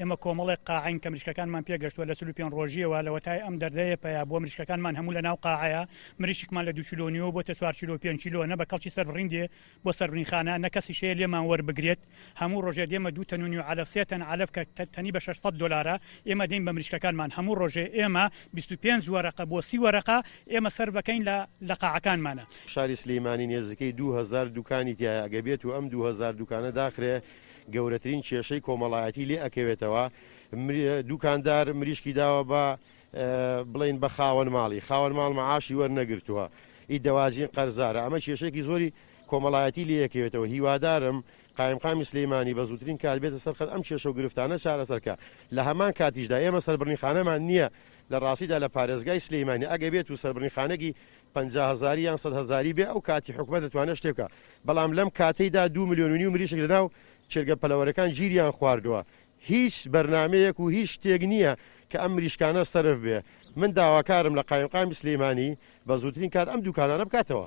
ئێمە کۆمەڵێک قاعین کە مریشکەکانمان پێگەشتووە لە 35 ڕۆژیەوە لە وەتای ئەم دەردەیە پیا بۆ مریشکەکانمان هەموو لە ناو قاعەیە مریشکمان لە 2 کیلۆ بۆ 4 کیلۆ 5 کیلۆ نە بە کەڵکی سەربڕیندێ بۆ سەربڕینخانە نە کەسی شەیە لێمان وەربگرێت هەموو ڕۆژێ دێمە 2 تەنونی و علەف 3 تەن علەف کە تەنی بە 600 دلارە ئێمە دەین بە مریشکەکانمان هەموو ڕۆژێ ئێمە 25 وەرەقە بۆ 30 وەرەقە ئێمە سەر بەکەین لە قاعەکانمانە. شاری سلەیمانی نێزەکەی 2000 دوکانی تایە ئەگەبێت و ئەم 2000 دوکانە داخرێ گەورەترین کێشەی کۆمەڵایەتی لێ ئەکەوێتەوە. دوکاندار مریشکی داوە بە بڵین بە خاوەن ماڵ مەعاشی وەرنەگرتووە ئی دەواجین قەرزارە ئەمە کێشێکی زۆری کۆمەڵایەتی لێ ئەکەوێتەوە. هیوادارم قایمقامی سلەیمانی بە زووترین کات بێتە سەرخەت ئەم کێشە و گرفتانە چارەسەرکە. لە هەمان کاتیشدا ئێمە سەربڕینخانەمان نییە لە ڕاستیدا لە پارێزگای سلەیمانی ئەگە بێت و سەربڕینخانەی 50,000 یان 100,000 بێ ئەو کاتی حکومەت دەتوانێت شتێکە بەڵام لەم کاتەیدا 2 ملیۆن و مریشک لەناو چێرگە پەلەوەرەکان گیریان خواردووە. هیچ بەرنامەیەک و هیچ شتێک نییە کە ئەم مریشکانە سەرف بێ. من داواکارم لە قایمقامی سلەیمانی بە زووترین کات ئەم دوکانانە بکاتەوە.